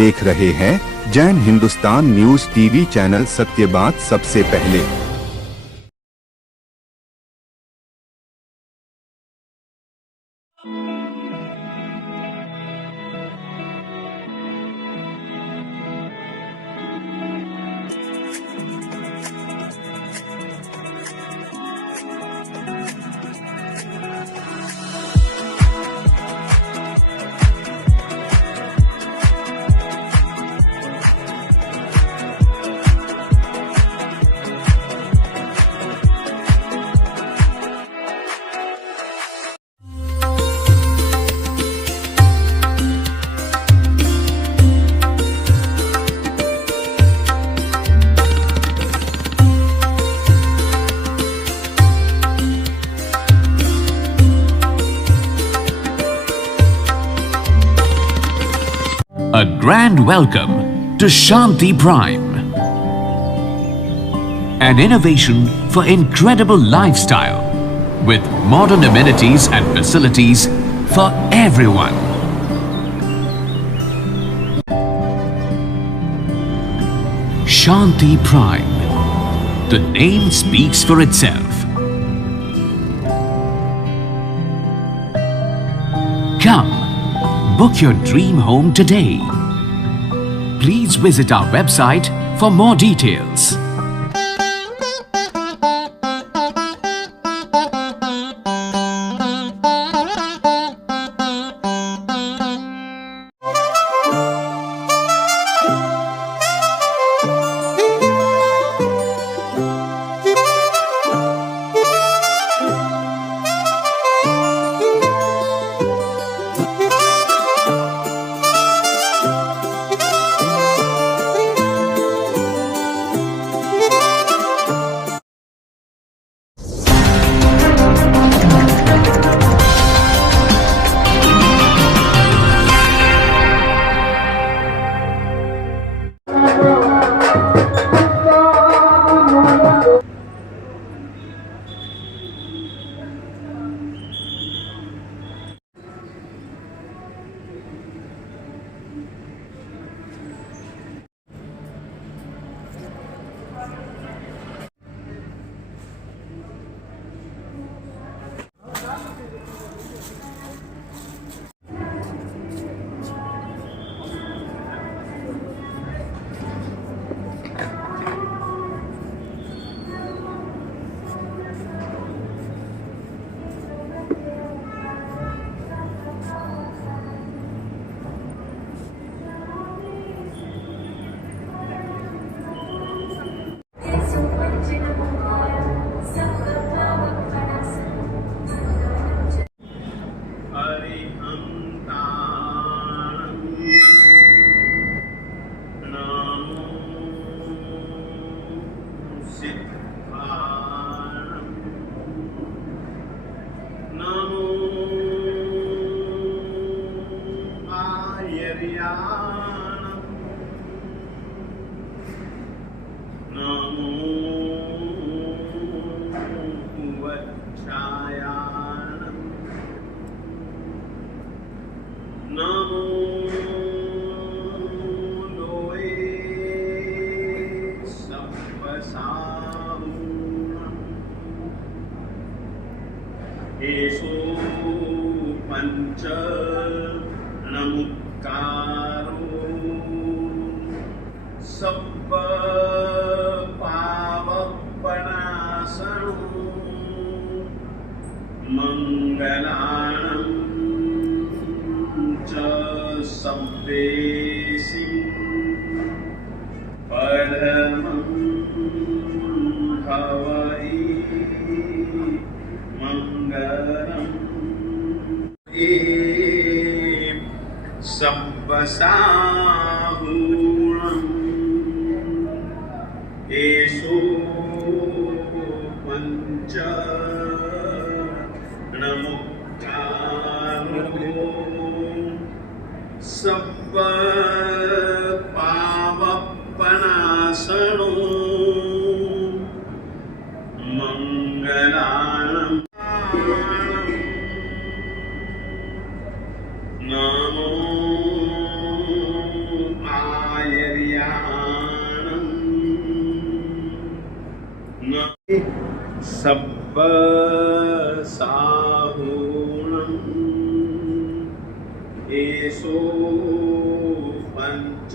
देख रहे हैं Jain Hindustan news TV channel. सत्य बात सबसे पहले। A grand welcome to Shanti Prime, an innovation for incredible lifestyle with modern amenities and facilities for everyone. Shanti Prime, the name speaks for itself. Come, book your dream home today. Please visit our website for more details. एषो पंच नमुक्कारो सब्ब पावपनाशनो मंगलानं च सब्बेसि परमं हवै मंगलम् सब्बसाहूणम् एषो पंच नमुक्कारो सब्ब पावपनाशनो मंगलानं नमो सब्ब साहूणम् एषो पंच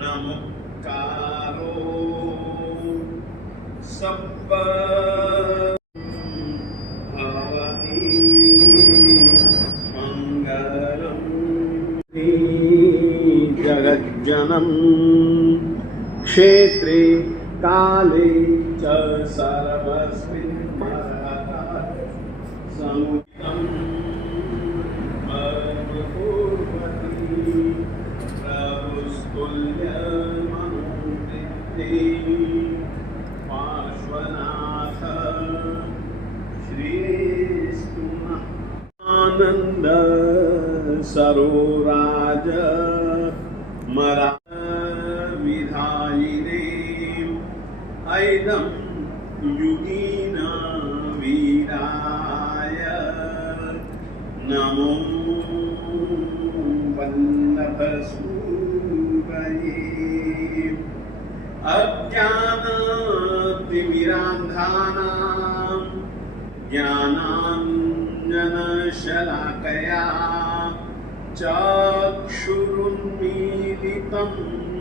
नमुक्कारो सब्ब भवति मंगलम् जगज्जनम् क्षेत्रे काले च सर्वस्मिन् समुचितम् कर्मकुर्वति प्रभुस्तुल्यमनुवृत्ते पार्श्वनाथ श्रीस्तुनः आनन्द सरोराज मरा विधायिने ऐदं युगीन वीराय नमो वल्लभसूरये अज्ञानतिमिरान्धानां ज्ञानाञ्जनशलाकया चक्षुरुन्मीलितं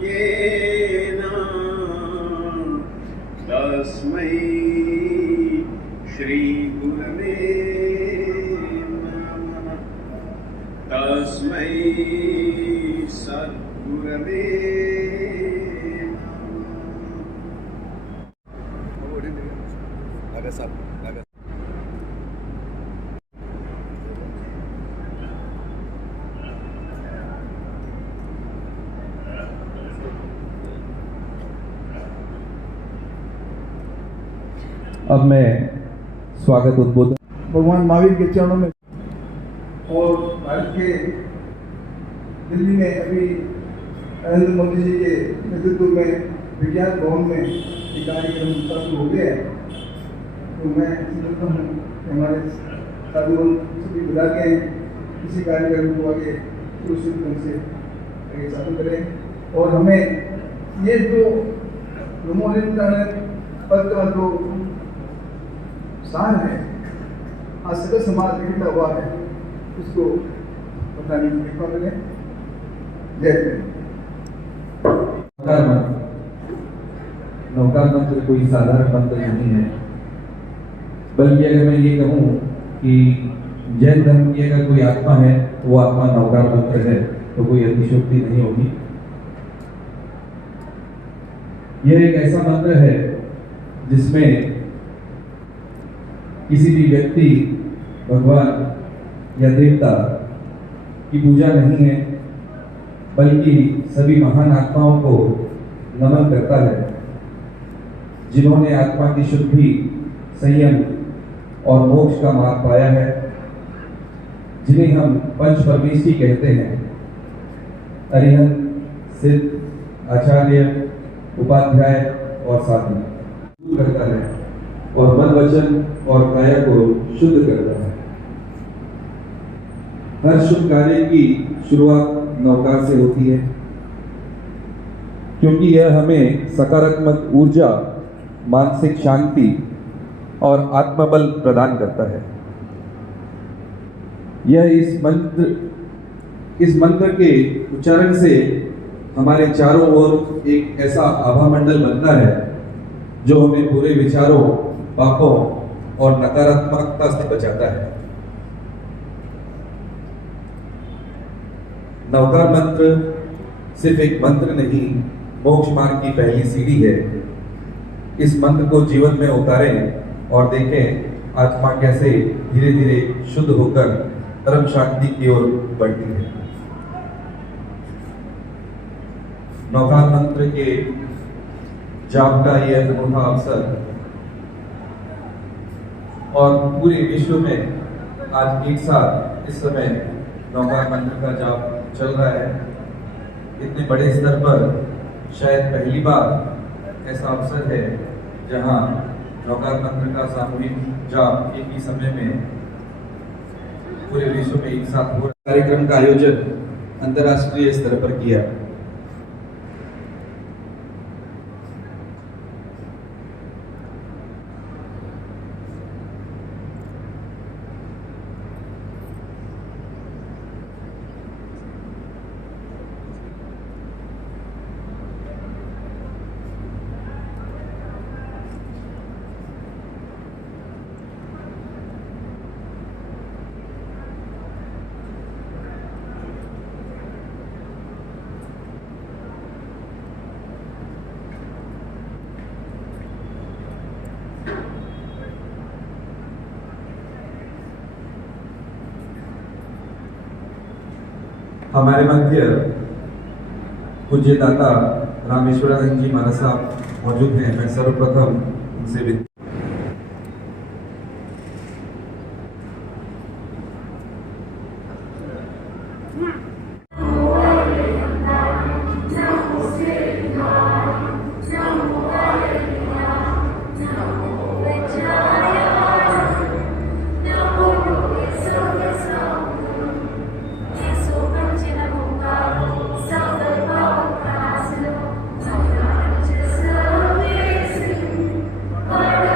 येन तस्मै श्रीगुरवे नमः। तस्मै सद्गुरवे नमः। अब मैं स्वागत उद्बोधन भगवान महावीर के चरणों में और भारत के दिल्ली में अभी नरेंद्र मोदी जी के नेतृत्व में विज्ञान भवन में ये कार्यक्रम शुरू हो गया है। तो मैं समझता हूँ कि हमारे साधु सभी बुला के इसी कार्यक्रम को आगे सुरक्षित ढंग से आगे चालू करें और हमें ये जो पद का जो सार है आज सकल समाज इकट्ठा हुआ है उसको बताने की कृपा करें। जय नौकार मंत्र कोई साधारण मंत्र नहीं है, बल्कि अगर मैं ये कहूँ कि जैन धर्म की अगर कोई आत्मा है तो वो आत्मा नौकार मंत्र है, तो कोई अतिशयोक्ति नहीं होगी। यह एक ऐसा मंत्र है जिसमें किसी भी व्यक्ति, भगवान या देवता की पूजा नहीं है, बल्कि सभी महान आत्माओं को नमन करता है जिन्होंने आत्मा की शुद्धि, संयम और मोक्ष का मार्ग पाया है, जिन्हें हम पंच परमेश्वरी कहते हैं। अरिहंत, सिद्ध, आचार्य, उपाध्याय और साधु करता है और मन, वचन और काया को शुद्ध करता है। हर शुभ कार्य की शुरुआत नौकार से होती है, क्योंकि यह हमें सकारात्मक ऊर्जा, मानसिक शांति और आत्मबल प्रदान करता है। यह इस मंत्र के उच्चारण से हमारे चारों ओर एक ऐसा आभा मंडल बनता है जो हमें बुरे विचारों, पापों और नकारात्मकता से बचाता है। नौकार मंत्र सिर्फ एक मंत्र नहीं, मोक्ष मार्ग की पहली सीढ़ी है। इस मंत्र को जीवन में उतारें और देखें आत्मा कैसे धीरे धीरे शुद्ध होकर परम शांति की ओर बढ़ती है। नौकार मंत्र के जाप का यह अनूठा अवसर और पूरे विश्व में आज एक साथ इस समय नौकार मंत्र का जाप चल रहा है। इतने बड़े स्तर पर शायद पहली बार ऐसा अवसर है जहां नौकार मंत्र का सामूहिक जाप एक ही समय में पूरे विश्व में एक साथ हो कार्यक्रम का आयोजन अंतर्राष्ट्रीय स्तर पर किया। हमारे मध्य पूज्य दाता रामेश्वरानंद जी महाराज साहब मौजूद हैं। मैं सर्वप्रथम उनसे भी Bye.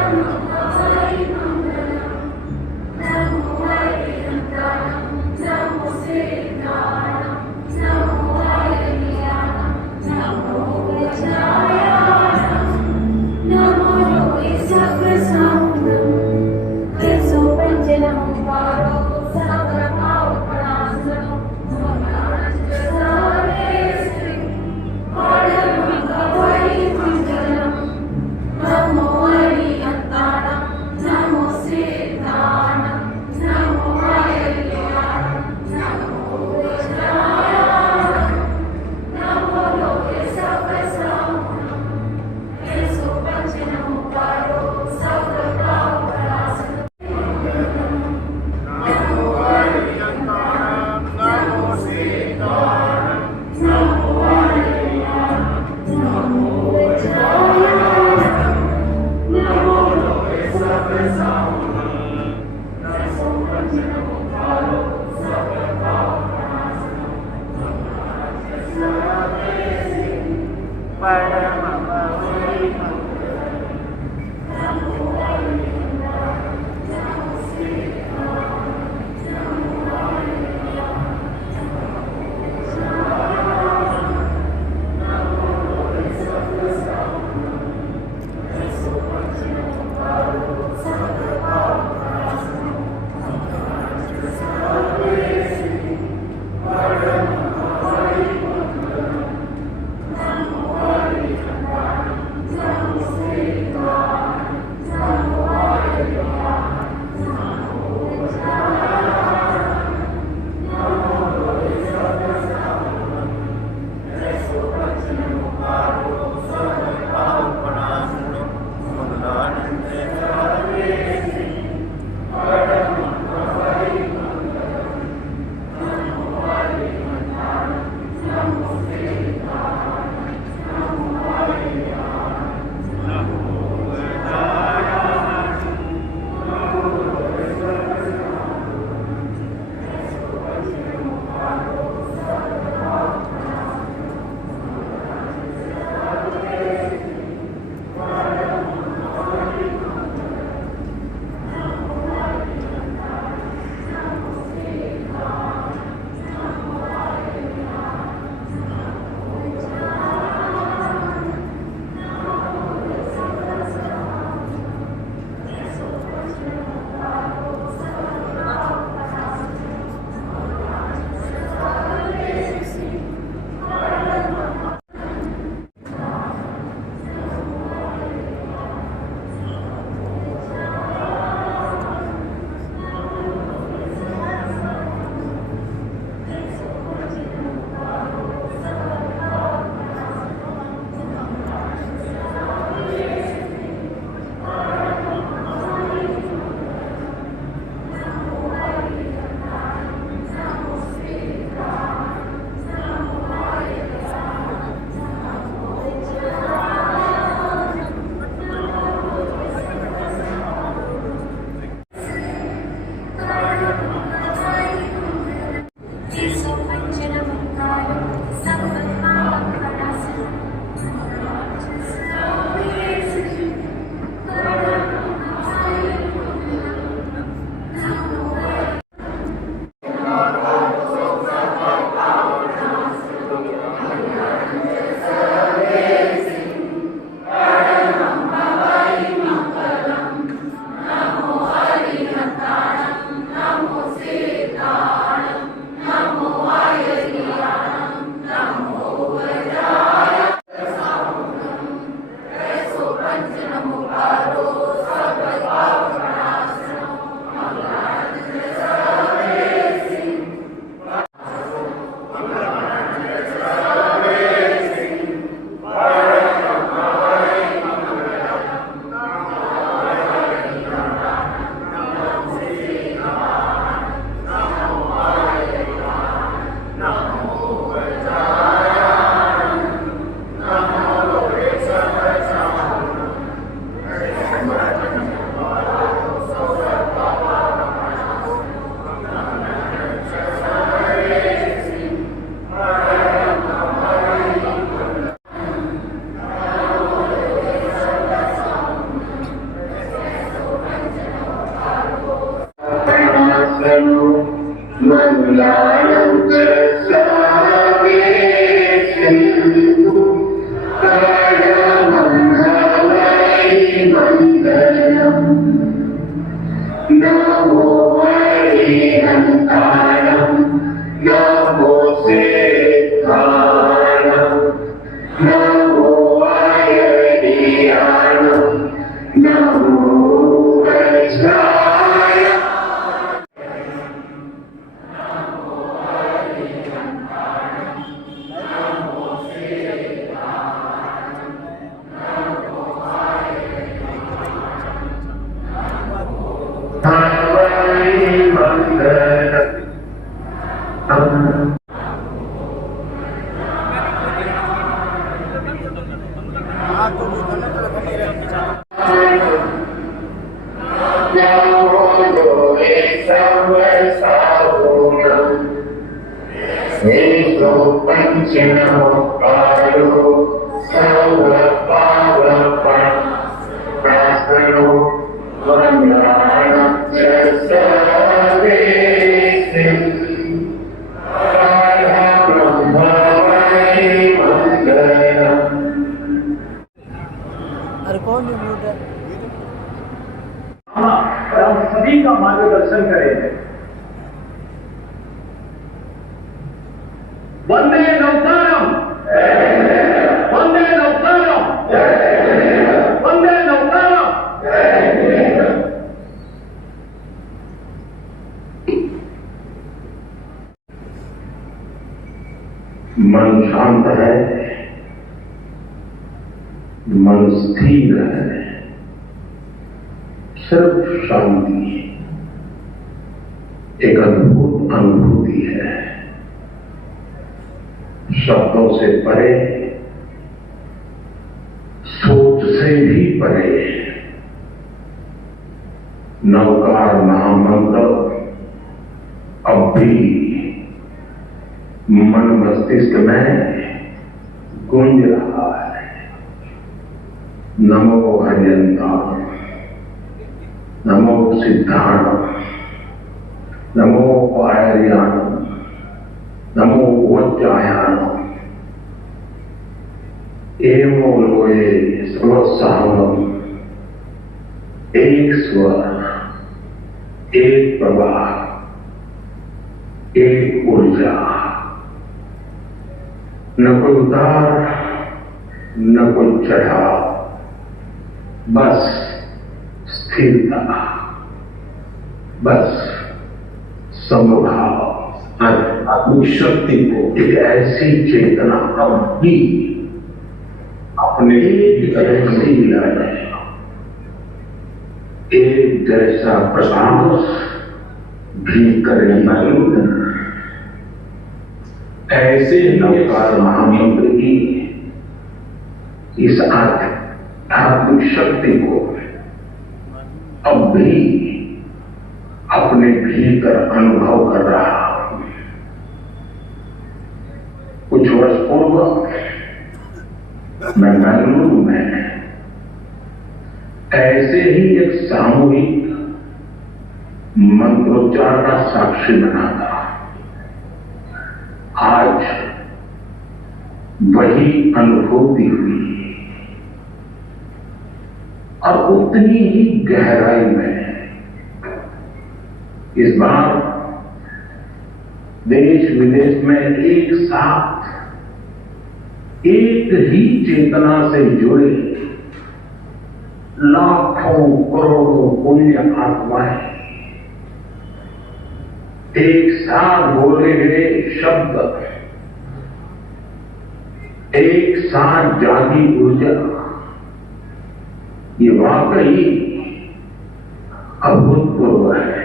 मङ्गलं च सर्वे सिन्धु मङ्गलम् नमो हरिहन्तारम् नमो सिद्धारम् नमो हरियाणम् नमो वज्राय हम सभी का मार्गदर्शन करेंगे। वंदे नवतारम, वंदे नवतारम, वंदे नवतारम। मन शांत है, मन स्थिर है, सिर्फ शांति एक अद्भुत अनुभूति है, शब्दों से परे, सोच से भी परे। नवकार महामंत्र अब भी मन मस्तिष्क में गूंज रहा है। नमो हरियंतारम, नमो सिद्धाणम, नमो वायरियाणम, नमो वज्रायाणम, एवं लोए सर्वसावम। एक स्वर, एक प्रवाह, एक ऊर्जा, न कोई उतार न कोई चढ़ाव, बस स्थिरता, बस समभाव। आत्मिक शक्ति को एक ऐसी चेतना अपनी अपने ऐसी लाए, एक जैसा प्रकाश भीतर मालूम। ऐसे नवकार महामंत्र की इस आत्मिक शक्ति को अब भी अपने भीतर अनुभव कर रहा हूं। कुछ वर्ष पूर्व मैं बेंगलुरु में ऐसे ही एक सामूहिक मंत्रोच्चार का साक्षी बना था। आज वही अनुभूति हुई और उतनी ही गहराई में इस बार देश विदेश में एक साथ एक ही चेतना से जुड़े लाखों करोड़ों पुण्य आत्माएं एक साथ बोले गए शब्द, एक साथ जागी ऊर्जा, ये वाकई अभूतपूर्व है।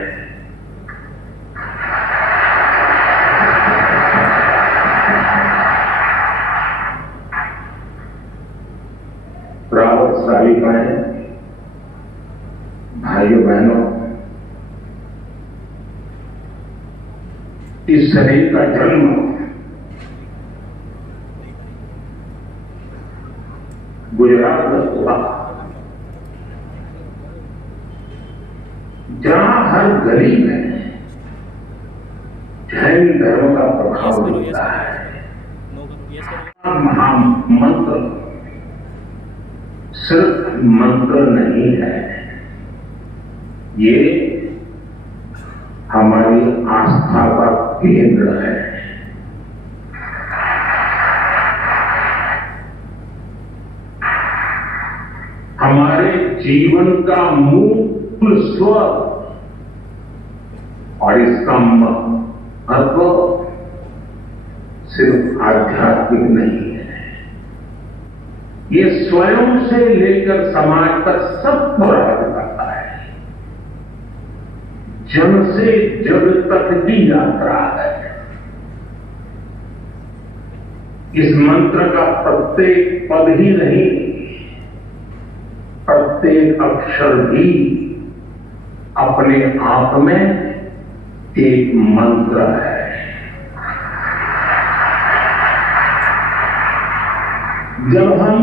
रावत सालिकाएं, भाइयों बहनों, इस शरीर का जन्म गुजरात में हुआ, जहां हर गली में जैन धर्म का प्रभाव दिखता है। महामंत्र सिर्फ मंत्र नहीं है, ये हमारी आस्था का केंद्र है। हमारे जीवन का मूल स्वर, और इसका महत्व सिर्फ आध्यात्मिक नहीं है, ये स्वयं से लेकर समाज तक सब प्रभावित करता है। जन से जग तक की यात्रा है। इस मंत्र का प्रत्येक पद ही नहीं, प्रत्येक अक्षर भी अपने आप में एक मंत्र है। जब हम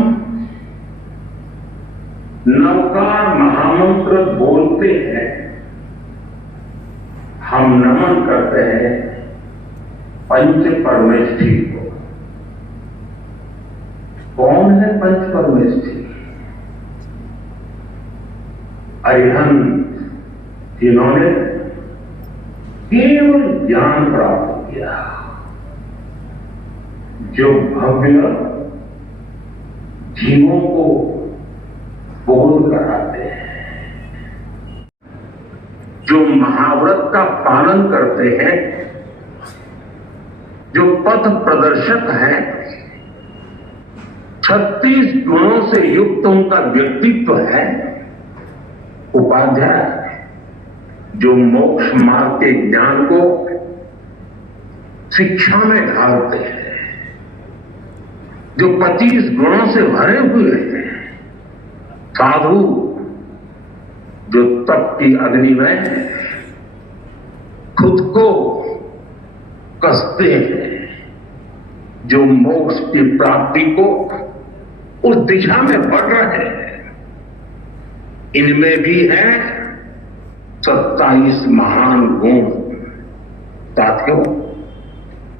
नवकार महामंत्र बोलते हैं, हम नमन करते हैं पंच परमेष्ठी को। कौन है पंच परमेष्ठी? अरिहंत, जिन्होंने केवल ज्ञान प्राप्त किया, जो भव्य जीवों को बोध कराते हैं, जो महाव्रत का पालन करते हैं, जो पथ प्रदर्शक हैं, 36 गुणों से युक्त उनका व्यक्तित्व है। उपाध्याय, जो मोक्ष मार्ग के ज्ञान को शिक्षा में ढालते हैं, जो 25 गुणों से भरे हुए हैं। साधु, जो तप की अग्नि में खुद को कसते हैं, जो मोक्ष की प्राप्ति को उस दिशा में बढ़ रहे हैं। इनमें भी है 27 महान गुण। साथियों,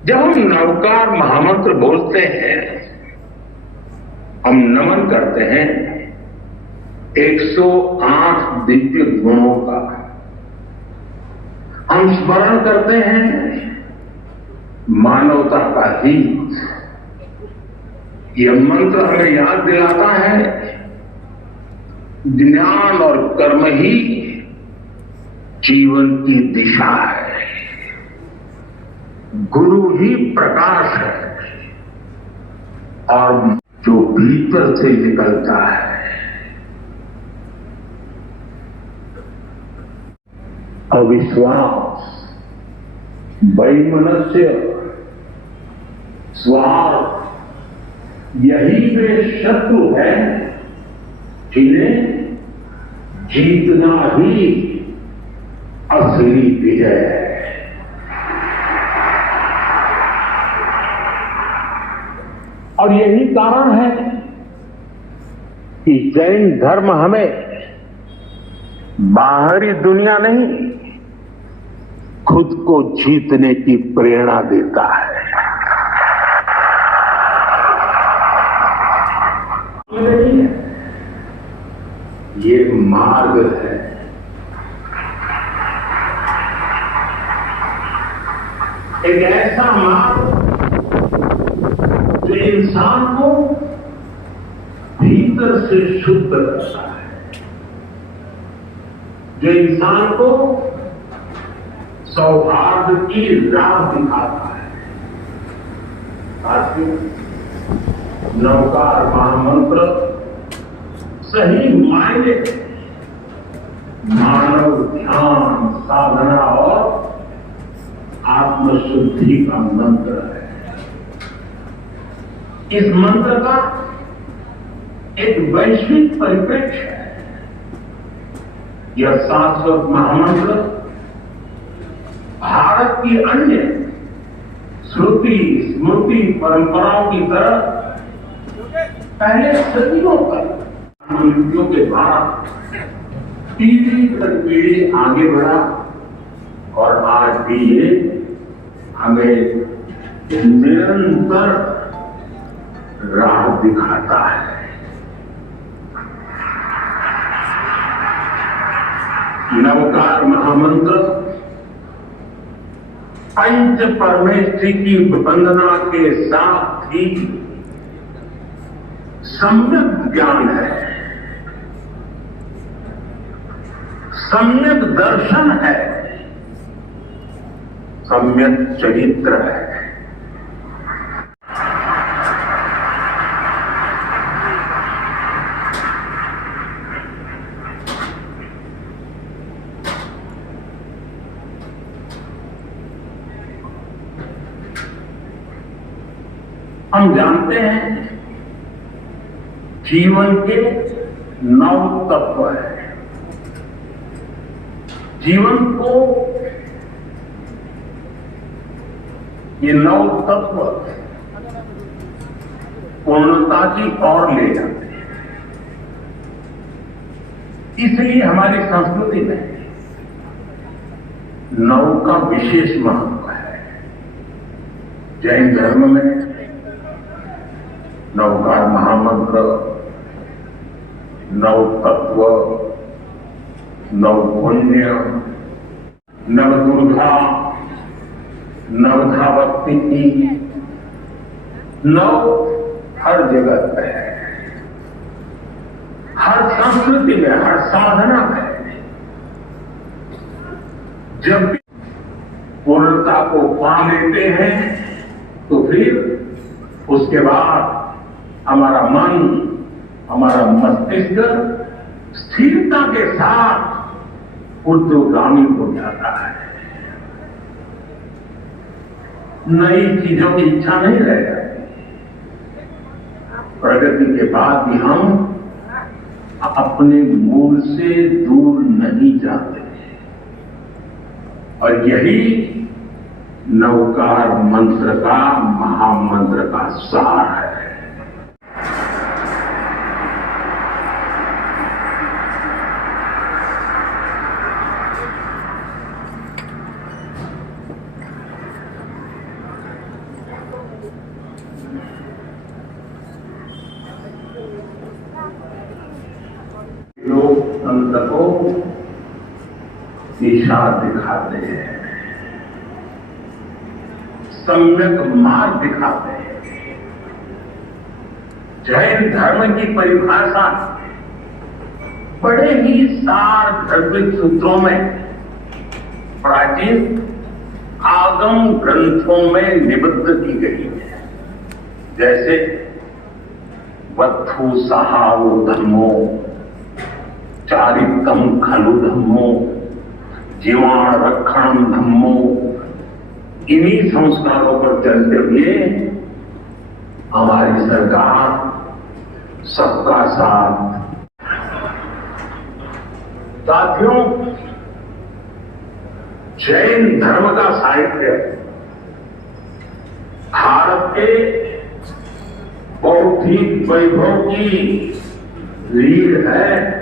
जब हम नवकार महामंत्र बोलते हैं, हम नमन करते हैं 108 दिव्य गुणों का। हम स्मरण करते हैं मानवता का हित। यह मंत्र हमें याद दिलाता है ज्ञान और कर्म ही जीवन की दिशा है, गुरु ही प्रकाश है, और जो भीतर से निकलता है। अविश्वास, वैमनस्य, स्वार्थ, यही वे शत्रु है जिन्हें जीतना ही असली विजय है। और यही कारण है कि जैन धर्म हमें बाहरी दुनिया नहीं, खुद को जीतने की प्रेरणा देता है। ये मार्ग है। एक ऐसा मार्ग जो इंसान को भीतर से शुद्ध करता है, जो इंसान को सौहार्द की राह दिखाता है। साथियों, नवकार महामंत्र सही मायने मानव ध्यान, साधना और आत्मशुद्धि का मंत्र है। इस मंत्र का एक वैश्विक परिप्रेक्ष्य है। यह शाश्वत महामंत्र भारत की अन्य श्रुति स्मृति परंपराओं की तरह पहले सदियों तक मृत्युओं के बाद पीढ़ी दर पीढ़ी आगे बढ़ा, और आज भी ये हमें निरंतर राह दिखाता है। नवकार महामंत्र पंच परमेष्ठी की वंदना के साथ ही सम्यक ज्ञान है, सम्यक दर्शन है, सम्यक चरित्र है। हम जानते हैं जीवन के 9 तत्व है। जीवन को ये 9 तत्व पूर्णता की ओर ले जाते हैं। इसलिए हमारी संस्कृति में 9 का विशेष महत्व है। जैन धर्म में नवकार महामंत्र, 9 तत्व, 9 पुण्य, नवदुर्गा, नवधा भक्ति की 9 हर जगह है, हर संस्कृति में, हर साधना में। जब भी पूर्णता को पा लेते हैं तो फिर उसके बाद हमारा मन, हमारा मस्तिष्क स्थिरता के साथ ऊर्ध्वगामी हो जाता है। नई चीजों की इच्छा नहीं रह जाती। प्रगति के बाद भी हम अपने मूल से दूर नहीं जाते, और यही नवकार मंत्र का, महामंत्र का सार है। लोकतंत्र को दिशा दिखाते हैं, सम्यक मार्ग दिखाते हैं। जैन धर्म की परिभाषा बड़े ही सार द्रवित सूत्रों में प्राचीन आगम ग्रंथों में निबद्ध की गई है। जैसे वत्थु सहावो धर्मो, चारित्रम खलु धम्मो, जीवाण रक्षण धम्मो। इन्हीं संस्कारों पर चलते हुए हमारी सरकार सबका साथ। साथियों, जैन धर्म का साहित्य भारत के बौद्धिक वैभव की रीढ़ है।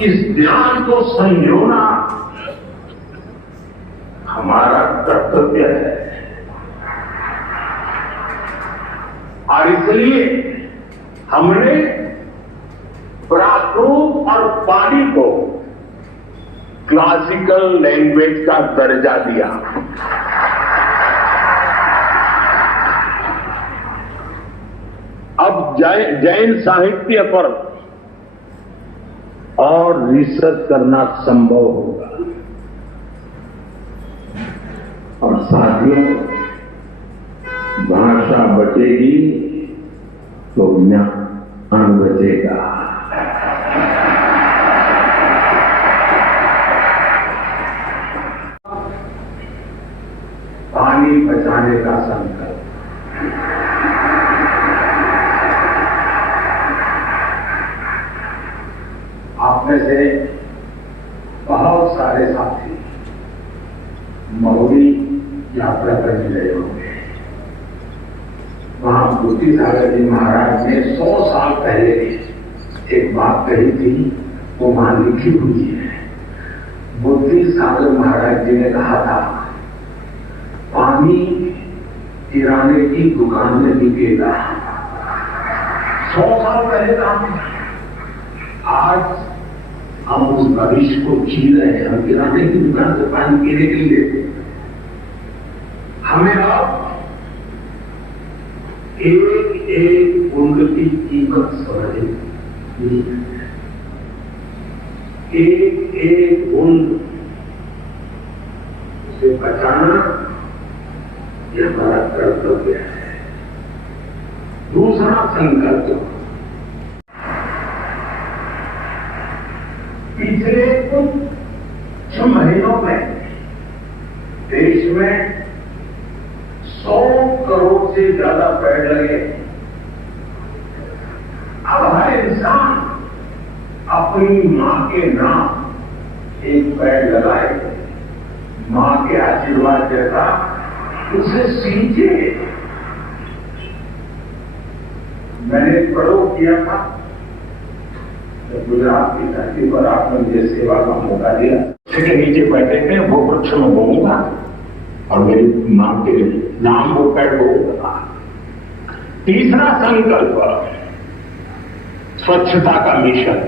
इस ज्ञान को संजोना हमारा कर्तव्य है, और इसलिए हमने प्राकृत और पाली को क्लासिकल लैंग्वेज का दर्जा दिया। अब जैन साहित्य पर और रिसर्च करना संभव होगा। और साथियों, भाषा बचेगी तो ज्ञान बचेगा। पानी बचाने का संकल्प। आप में से बहुत सारे साथी महुरी यात्रा करने गए होंगे। वहां बुद्धि सागर जी महाराज ने 100 साल पहले एक बात कही थी वो वहां लिखी हुई है। बुद्धि सागर महाराज जी ने कहा था, पानी किराने की दुकान में बिकेगा। 100 साल पहले काम था। आज हम उस भविष्य को जी रहे हैं। हम किराने की दुकान से पानी पीने के लिए लेते हैं। हमें अब एक एक बूंद की कीमत समझनी है। एक एक बूंद से बचाना यह हमारा कर्तव्य है। दूसरा संकल्प, पिछले कुछ महीनों में देश में 100 करोड़ से ज्यादा पेड़ लगे। अब हर इंसान अपनी मां के नाम एक पेड़ लगाए, मां के आशीर्वाद जैसा उसे सींचे। मैंने प्रयोग किया था गुजरात की धरती पर, आपने मुझे सेवा का मौका दिया। के नीचे बैठे थे, वो वृक्ष में बोऊंगा और मेरी मां के नाम वो पेड़ बोऊंगा। तीसरा संकल्प, स्वच्छता का मिशन।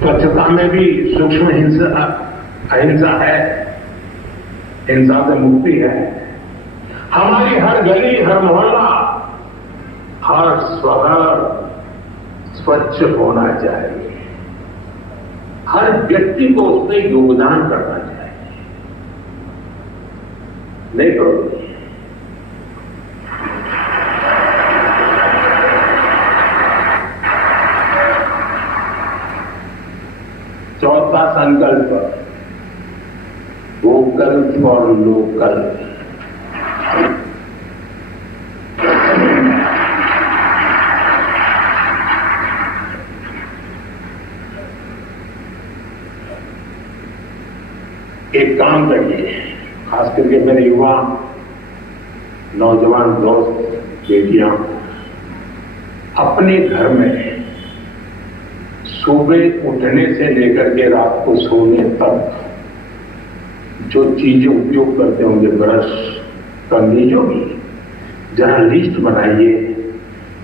स्वच्छता में भी सूक्ष्म हिंसा अहिंसा है, हिंसा से मुक्ति है। हमारी हर गली, हर मोहल्ला, हर शहर स्वच्छ होना चाहिए। हर व्यक्ति को उसमें योगदान करना चाहिए। नहीं तो चौथा संकल्प, वोकल फॉर लोकल। एक काम करिए, खास करके मेरे युवा नौजवान दोस्त बेटियां, अपने घर में सुबह उठने से लेकर के रात को सोने तक जो चीजें उपयोग करते होंगे, ब्रश, कंघी, जो भी, जरा लिस्ट बनाइए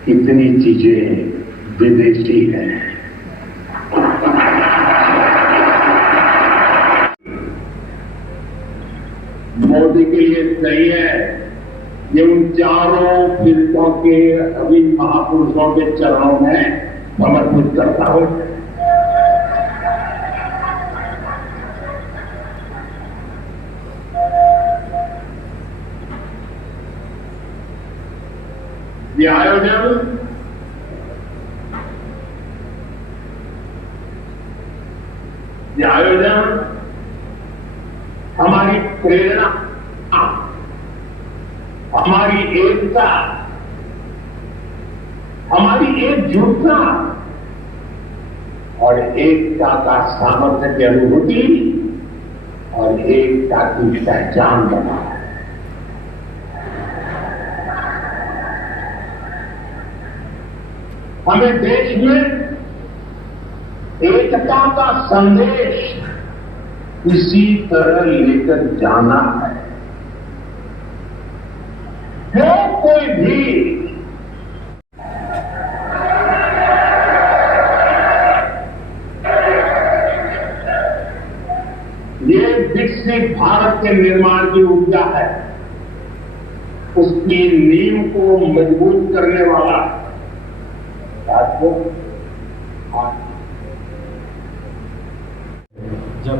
कितनी चीजें विदेशी हैं। मोदी के लिए सही है, ये उन चारों फिल्मों के अभी महापुरुषों के चरणों में समर्पित करता हूं। ये आयोजन हमारी प्रेरणा, हमारी एकता, हमारी एकजुटता और एकता का सामर्थ्य की अनुभूति और एकता की पहचान बना है। हमें देश में एकता का संदेश इसी तरह लेकर जाना है। जो कोई भी ये विकसित भारत के निर्माण की ऊर्जा है, उसकी नींव को मजबूत करने वाला जब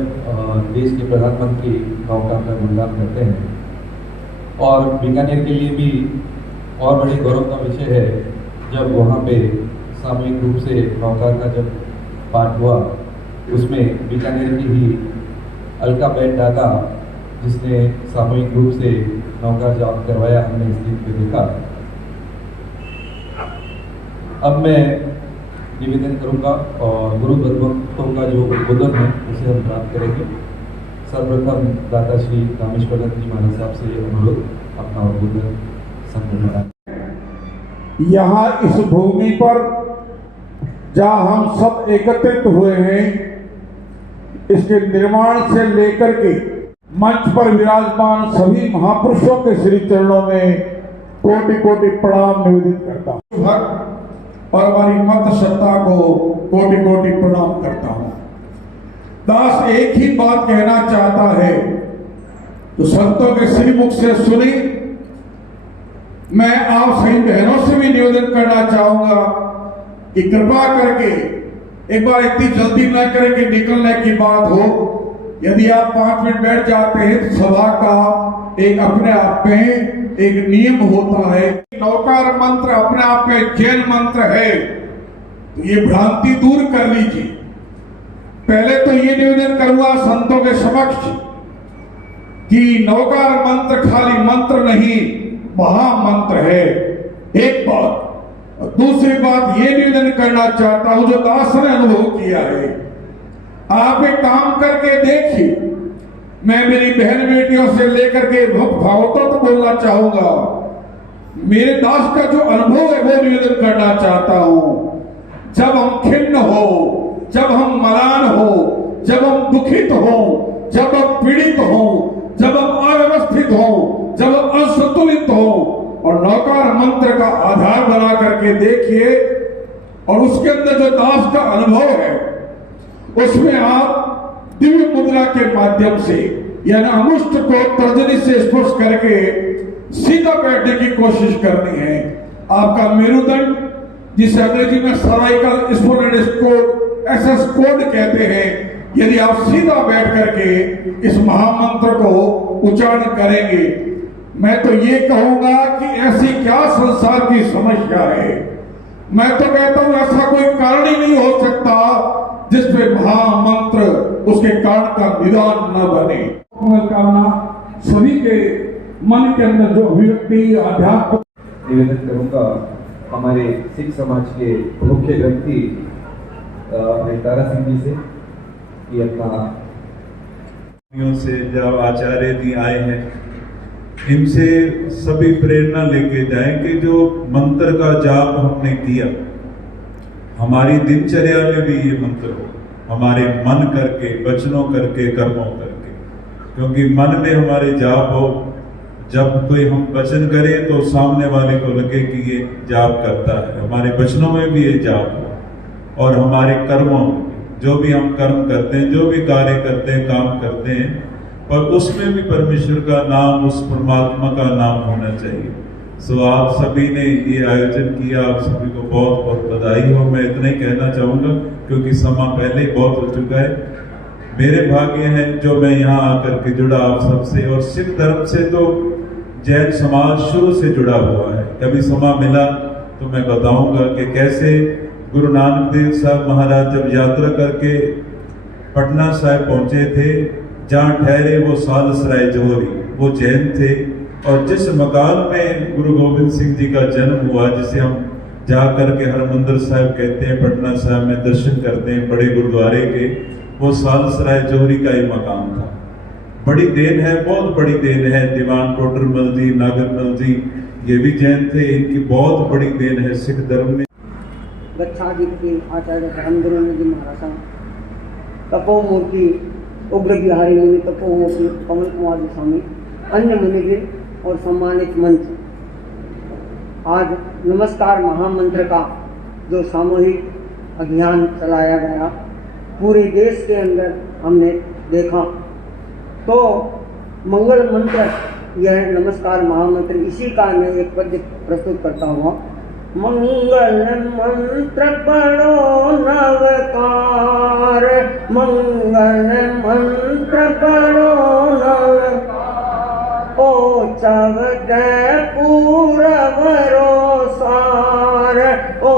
देश के प्रधानमंत्री नौका का गुणगान करते हैं, और बीकानेर के लिए भी और बड़े गौरव का विषय है जब वहाँ पे सामूहिक रूप से नौका का जब पाठ हुआ, उसमें बीकानेर की ही अलकाबेन डागा जिसने सामूहिक रूप से नौका जाप करवाया, हमने इस दिन पे देखा। अब मैं निवेदन करूंगा और गुरु भक्तों का जो उद्बोधन है उसे हम प्राप्त करेंगे। सर्वप्रथम दाता श्री रामेश्वर जी महाराज साहब से अनुरोध अपना उद्बोधन संपन्न करें। यहाँ इस भूमि पर जहाँ हम सब एकत्रित हुए हैं, इसके निर्माण से लेकर के मंच पर विराजमान सभी महापुरुषों के श्री चरणों में कोटि कोटि प्रणाम निवेदित करता हूँ। भक्त और हमारी मत सत्ता को कोटि कोटि प्रणाम करता हूँ। दास एक ही बात कहना चाहता है, तो संतों के श्रीमुख से सुनी। मैं आप सभी बहनों से भी निवेदन करना चाहूंगा कि कृपा करके एक बार इतनी जल्दी न करें कि निकलने की बात हो। यदि आप 5 मिनट बैठ जाते हैं तो सभा का एक अपने आप में एक नियम होता है। नौकार मंत्र अपने आप में जैन मंत्र है, तो ये भ्रांति दूर कर लीजिए। पहले तो ये निवेदन करूंगा संतों के समक्ष कि नौकार मंत्र खाली मंत्र नहीं, महामंत्र है, एक बात। और दूसरी बात ये निवेदन करना चाहता हूं, जो दास ने अनुभव किया है, आप एक काम करके देखिए। मैं मेरी बहन बेटियों से लेकर के भावों तक बोलना चाहूंगा। मेरे दास का जो अनुभव है वो निवेदन करना चाहता हूं। जब हम खिन्न हो, जब हम मलान हो, जब हम दुखित हो, जब हम पीड़ित हो, जब हम अव्यवस्थित हो, जब हम असंतुलित हो, और नौकार मंत्र का आधार बना करके देखिए, और उसके अंदर जो दास का अनुभव है उसमें आप दिव्य मुद्रा के माध्यम से यानी अमुष्ट को तर्जनी से स्पर्श करके सीधा बैठने की कोशिश करनी है। आपका मेरुदंड, जिसे अंग्रेजी में सर्वाइकल स्पोनेडिस कोड SS कोड कहते हैं, यदि आप सीधा बैठ करके इस महामंत्र को उच्चारण करेंगे, मैं तो ये कहूंगा कि ऐसी क्या संसार की समस्या है। मैं तो कहता हूं ऐसा कोई कारण ही नहीं हो सकता जिसपे महामंत्र उसके कारण का निदान न बने। कामना सभी के मन के अंदर जो अभिव्यक्ति आध्यात्म निवेदन करूंगा हमारे सिख समाज के मुख्य व्यक्ति भाई तारा सिंह जी से कि अपना से जब आचार्य जी आए हैं, इनसे सभी प्रेरणा लेके जाएं कि जो मंत्र का जाप हमने किया, हमारी दिनचर्या में भी ये मंत्र हो, हमारे मन करके, वचनों करके, कर्मों करके। क्योंकि मन में हमारे जाप हो, जब कोई हम वचन करें तो सामने वाले को लगे कि ये जाप करता है। हमारे वचनों में भी ये जाप हो, और हमारे कर्मों में जो भी हम कर्म करते हैं, जो भी कार्य करते हैं, काम करते हैं, और उसमें भी परमेश्वर का नाम, उस परमात्मा का नाम होना चाहिए। सो आप सभी ने ये आयोजन किया, आप सभी को बहुत बहुत बधाई हो। मैं इतना ही कहना चाहूँगा क्योंकि समय पहले ही बहुत हो चुका है। मेरे भाग्य हैं जो मैं यहाँ आकर के जुड़ा आप सबसे, और सिख धर्म से तो जैन समाज शुरू से जुड़ा हुआ है। कभी समय मिला तो मैं बताऊंगा कि कैसे गुरु नानक देव साहब महाराज जब यात्रा करके पटना साहिब पहुंचे थे, जहाँ ठहरे वो सालसराय जोहरी, वो जैन थे। और जिस मकान में गुरु गोविंद सिंह जी का जन्म हुआ, जिसे हम जा करके हरमंदिर साहिब कहते हैं, पटना साहिब में दर्शन करते हैं बड़े गुरुद्वारे के, वो सालसराय जोहरी का ही मकान था। बड़ी देन है, बहुत बड़ी देन है। दीवान टोडरमल जी, नागरमल जी, ये भी जैन थे, इनकी बहुत बड़ी देन है सिख धर्म में। गच्छादिति आचार्य धर्मगुरुनिधि महाराज तपोमूर्ति उग्र बिहारी मुनि, तपोमूर्ति कमल कुमार जी स्वामी, अन्य मुनिगिर और सम्मानित मंच, आज नमस्कार महामंत्र का जो सामूहिक अभियान चलाया गया, पूरे देश के अंदर हमने देखा, तो मंगल मंत्र यह नमस्कार महामंत्र, इसी का मैं एक पद्य प्रस्तुत करता हुआ। मंगल मंत्र पढ़ो नवकार, मंगल मंत्र पढ़ो नवकार, ओ चवद पूरवरो सार, ओ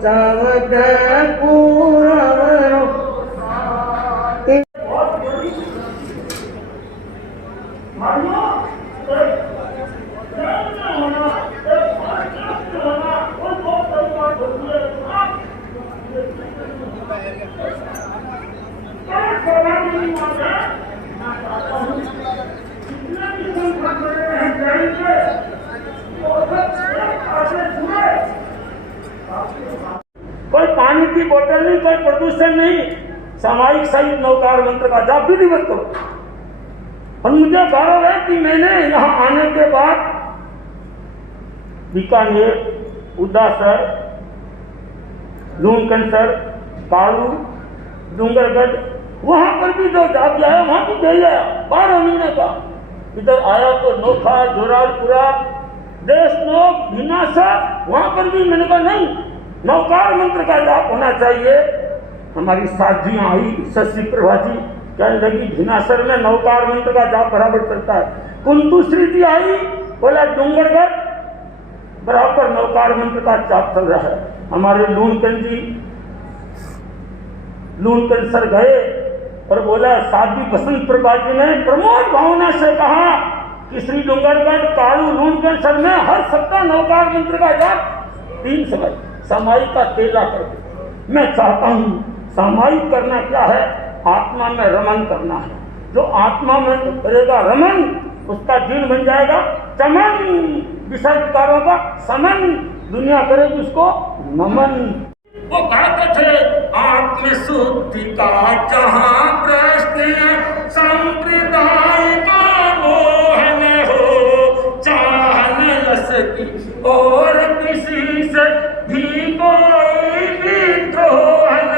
चवद पूरवरो Thank you. से नहीं, सामायिक सहित नवकार मंत्र का जाप विधिवत करो। और मुझे गौरव है कि मैंने यहाँ आने के बाद बीकानेर, उदासर, लूणकंसर, कारू, डूंगरगढ़, वहां पर भी जो जाप गया है वहां भी गया 12 महीने का। इधर आया तो नोखा, जोरालपुरा, देशनोक, भिनासर, वहां पर भी मैंने कहा नहीं, नवकार मंत्र का जाप होना चाहिए। हमारी साथियां आई, शशि प्रभा जी कहने लगी भिनासर में नवकार मंत्र का जाप बराबर चलता है। कुंतु श्री जी आई, बोला डूंगरगढ़ बराबर नवकार मंत्र का जाप चल रहा है। हमारे लूणकंद सर गए और बोला साध्वी बसंत प्रभा जी ने प्रमोद भावना से कहा कि श्री डूंगरगढ़, कारू, लूणकंद सर में हर सप्ताह नवकार मंत्र का जाप 3 समय सामायिक का तेला कर। मैं चाहता हूँ सामायिक करना क्या है, आत्मा में रमन करना है। जो आत्मा में करेगा रमन, उसका जीवन बन जाएगा चमन, विषय विकारों का समन, दुनिया करेगी उसको नमन। वो कहते थे आत्म शुद्धि का जहाँ प्रश्न संप्रदाय का मोह में हो, चाहन रस की और किसी से भी कोई विद्रोह न,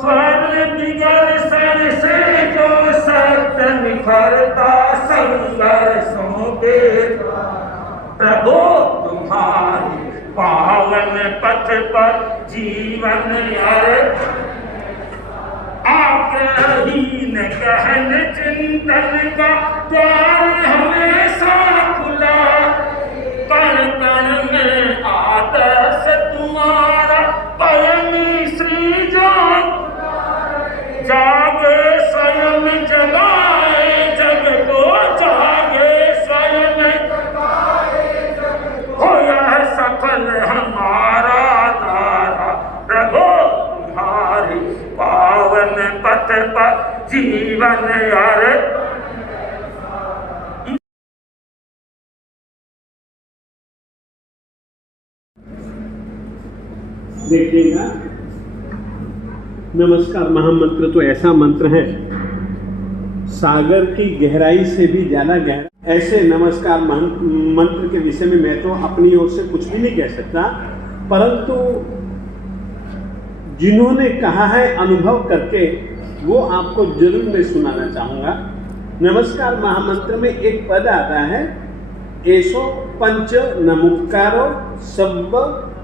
स्वर्ण दिगर सर से जो सत्य निखरता संघर्षों के, प्रभु तुम्हारी पावन पथ पर जीवन यार, आग्रहीन गहन चिंतन का द्वार हमेशा खुला, कण कण में आदर्श तुम्हारा पयनी श्री जान, जागे स्वयं जगाए जग को, जागे स्वयं हो यह सफल हमारा दारा, प्रभु तुम्हारी पावन पथ पर जीवन यार। देखिएगा, नमस्कार महामंत्र तो ऐसा मंत्र है सागर की गहराई से भी ज्यादा गहरा। ऐसे नमस्कार मंत्र के विषय में मैं तो अपनी ओर से कुछ भी नहीं कह सकता, परंतु जिन्होंने कहा है अनुभव करके वो आपको जरूर मैं सुनाना चाहूंगा। नमस्कार महामंत्र में एक पद आता है, ऐसो पंच नमुक्कारो सब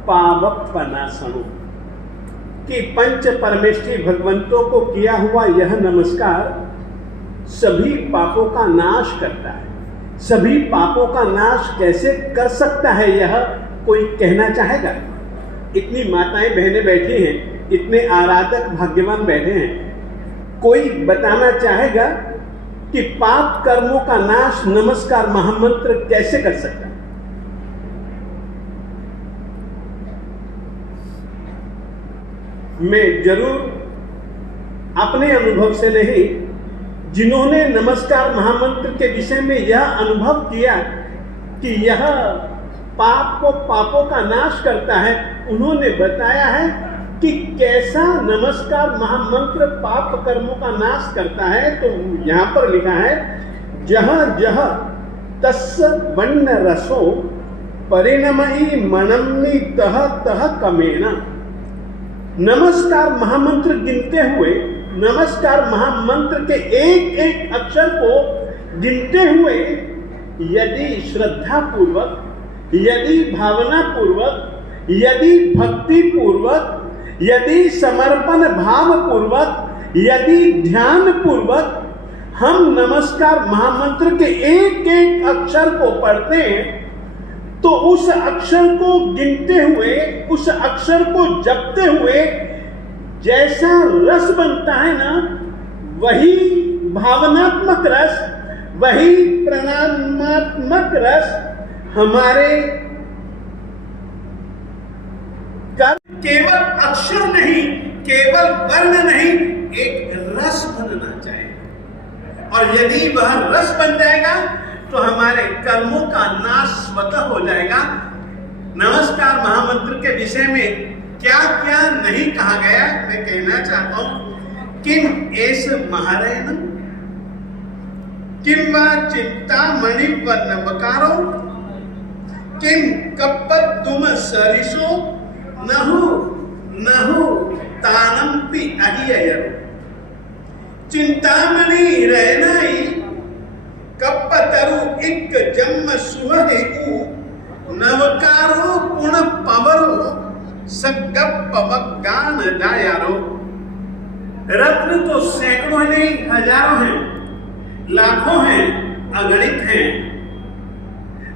पावपनासनो, कि पंच परमेष्ठी भगवंतों को किया हुआ यह नमस्कार सभी पापों का नाश करता है। सभी पापों का नाश कैसे कर सकता है यह कोई कहना चाहेगा? इतनी माताएं बहनें बैठी हैं, इतने आराधक भाग्यवान बैठे हैं, कोई बताना चाहेगा कि पाप कर्मों का नाश नमस्कार महामंत्र कैसे कर सकता है? मैं जरूर अपने अनुभव से नहीं, जिन्होंने नमस्कार महामंत्र के विषय में यह अनुभव किया कि यह पापों का नाश करता है, उन्होंने बताया है कि कैसा नमस्कार महामंत्र पाप कर्मों का नाश करता है। तो यहाँ पर लिखा है, जहाँ जहाँ तस् वर्ण रसो परिणमई मनम्नी तह तह कमेना। नमस्कार महामंत्र गिनते हुए, नमस्कार महामंत्र के एक एक अक्षर को गिनते हुए यदि श्रद्धा पूर्वक, यदि भावना पूर्वक, यदि भक्ति पूर्वक, यदि समर्पण भाव पूर्वक, यदि ध्यान पूर्वक हम नमस्कार महामंत्र के एक एक अक्षर को पढ़ते हैं, तो उस अक्षर को गिनते हुए, उस अक्षर को जपते हुए जैसा रस बनता है ना, वही भावनात्मक रस, वही प्रणामात्मक रस हमारे केवल अक्षर नहीं, केवल वर्ण नहीं, एक रस बनना चाहिए। और यदि वह रस बन जाएगा तो हमारे कर्मों का नाश स्वतः हो जाएगा। नमस्कार महामंत्र के विषय में क्या क्या नहीं कहा गया, मैं कहना चाहता हूं। किम एस महारैन किंवा चिंतामणि वर्णवकारो किम कप्पत तुम सरिसो नहु नहु तानंपि अहिययरो। चिंतामणि रहनाई कप्पतरु इक जन्म सुहदेकु नवकारो पुण पवरो सगप पवगान डायारो। रत्न तो सैकड़ों नहीं हजारों हैं, लाखों हैं, अगणित हैं,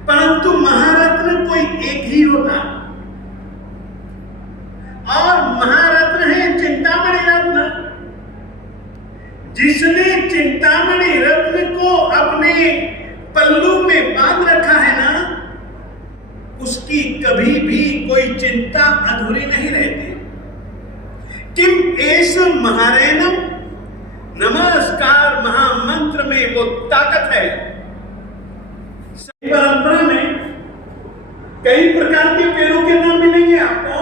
परंतु महारत्न कोई एक ही होता और महारत्न है चिंतामणि रत्न। जिसने चिंतामणि रत्न को अपने पल्लू में बांध रखा है ना, उसकी कभी भी कोई चिंता अधूरी नहीं रहती। किम एस महारैनम, नमस्कार महामंत्र में वो ताकत है। परंपरा में कई प्रकार के पेड़ों के नाम मिलेंगे आपको।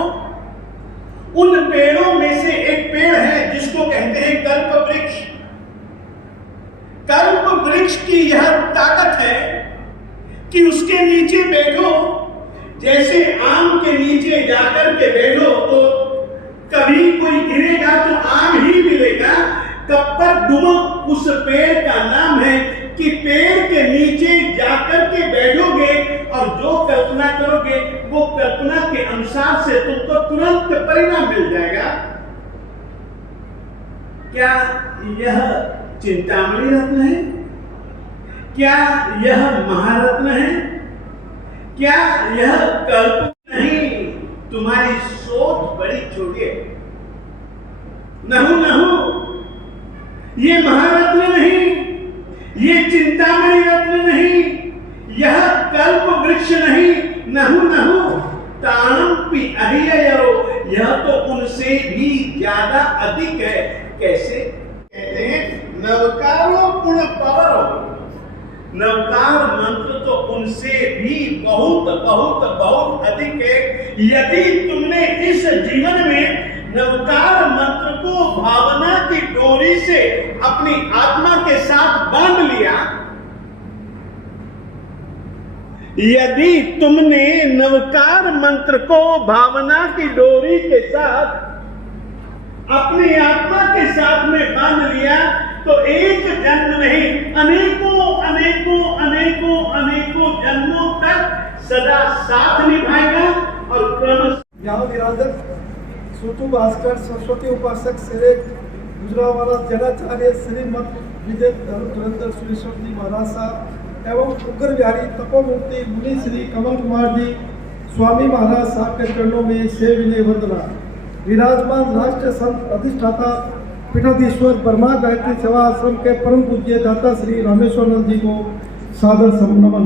उन पेड़ों में से एक पेड़ है जिसको कहते हैं कल्प वृक्ष। कल्प वृक्ष की यह ताकत है कि उसके नीचे बैठो, जैसे आम के नीचे जाकर के बैठो तो कभी कोई गिरेगा तो आम ही मिलेगा। कप्पत दुम उस पेड़ का नाम है कि पेड़ के नीचे जाकर के बैठोगे और जो कल्पना करोगे वो कल्पना के अनुसार से तुमको तुरंत परिणाम मिल जाएगा। क्या यह चिंतामणि रत्न है? क्या यह महारत्न है? क्या यह कल्प नहीं? तुम्हारी सोच बड़ी छोटी है। नहु ये महारत्न नहीं, ये चिंतामणि रत्न नहीं, यह कल्प वृक्ष नहीं। नहु तानंपि अहिययरो, यह तो उनसे भी ज्यादा अधिक है। कैसे? कहते हैं नवकारो पुण पवरो। नवकार मंत्र तो उनसे भी बहुत बहुत बहुत अधिक है। यदि तुमने इस जीवन में नवकार मंत्र को भावना की डोरी से अपनी आत्मा के साथ बांध लिया, यदि तुमने नवकार मंत्र को भावना की डोरी के साथ अपनी आत्मा के साथ में बांध लिया, तो एक जन्म नहीं अनेकों अनेकों अनेकों अनेकों जन्मों तक सदा साथ निभाएगा। और क्रम यहाँ विराजक सोटू भास्कर सरस्वती उपासक श्री गुजरावाला जनाचार्य श्रीमद विजय धुरंधर सुरेश्वर जी महाराज साहब एवं उग्र बिहारी तपोमूर्ति मुनि श्री कमल कुमार जी स्वामी महाराज साहब के चरणों में से विनय वंदना। विराजमान राष्ट्र संत अधिष्ठाता पीठाधीश्वर ब्रह्मा गायत्री सेवा आश्रम के परम पूज्य दाता श्री रामेश्वरानंद जी को सादर नमन।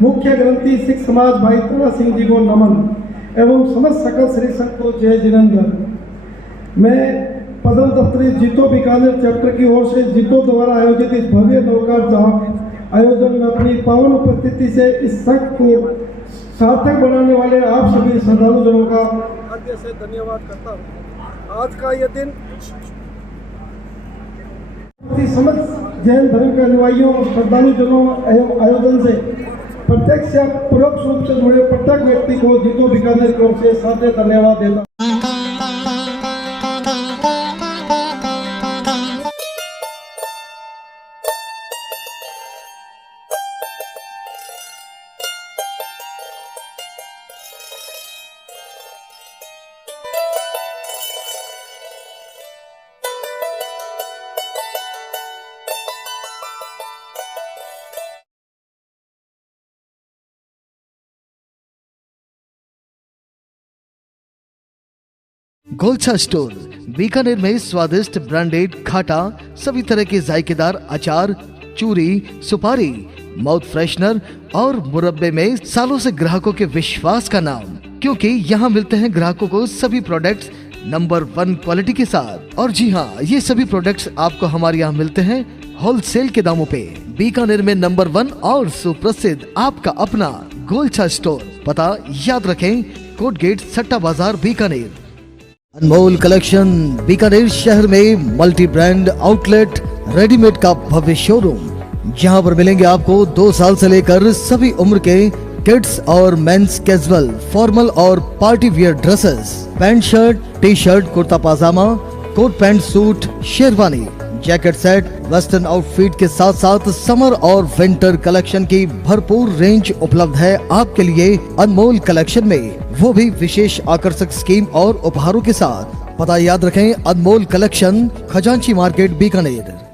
मुख्य ग्रंथी सिख समाज भाई तारा सिंह जी को नमन एवं समस्त सकल श्री संघ को जय जिनेंद्र। मैं पदम दफ्तरी जीतो बीकानेर चैप्टर की ओर से जीतो द्वारा आयोजित इस भव्य नवकार जाप आयोजन में अपनी पावन उपस्थिति से इस संघ को सार्थक बनाने वाले आप सभी श्रद्धालुजनों का हृदय से धन्यवाद करता हूँ। आज का यह दिन समस्त जैन धर्म के अनुयायियों और श्रद्धालुजनों एवं आयोजन से प्रत्यक्ष या परोक्ष रूप से जुड़े प्रत्येक व्यक्ति को जीतो बीकानेर की ओर से सादर धन्यवाद देता। गोलछा स्टोर बीकानेर में स्वादिष्ट ब्रांडेड खाटा सभी तरह के जायकेदार अचार, चूरी, सुपारी, माउथ फ्रेशनर और मुरब्बे में सालों से ग्राहकों के विश्वास का नाम, क्योंकि यहाँ मिलते हैं ग्राहकों को सभी प्रोडक्ट्स नंबर 1 क्वालिटी के साथ। और जी हाँ, ये सभी प्रोडक्ट्स आपको हमारे यहाँ मिलते हैं होलसेल के दामों पे। बीकानेर में नंबर 1 और सुप्रसिद्ध आपका अपना गोलछा स्टोर। पता याद रखें, कोट गेट, सट्टा बाजार, बीकानेर। अनमोल कलेक्शन बीकानेर शहर में मल्टी ब्रांड आउटलेट रेडीमेड का भव्य शोरूम, जहां पर मिलेंगे आपको 2 साल से लेकर सभी उम्र के किड्स और मेंस कैजुअल, फॉर्मल और party wear dresses, pant shirt, T shirt, kurta pyjama, coat pant suit, sherwani, jacket set, western outfit के साथ साथ समर और विंटर कलेक्शन की भरपूर रेंज उपलब्ध है आपके लिए अनमोल कलेक्शन में, वो भी विशेष आकर्षक स्कीम और उपहारों के साथ। पता याद रखें, अनमोल कलेक्शन, खजांची मार्केट, बीकानेर।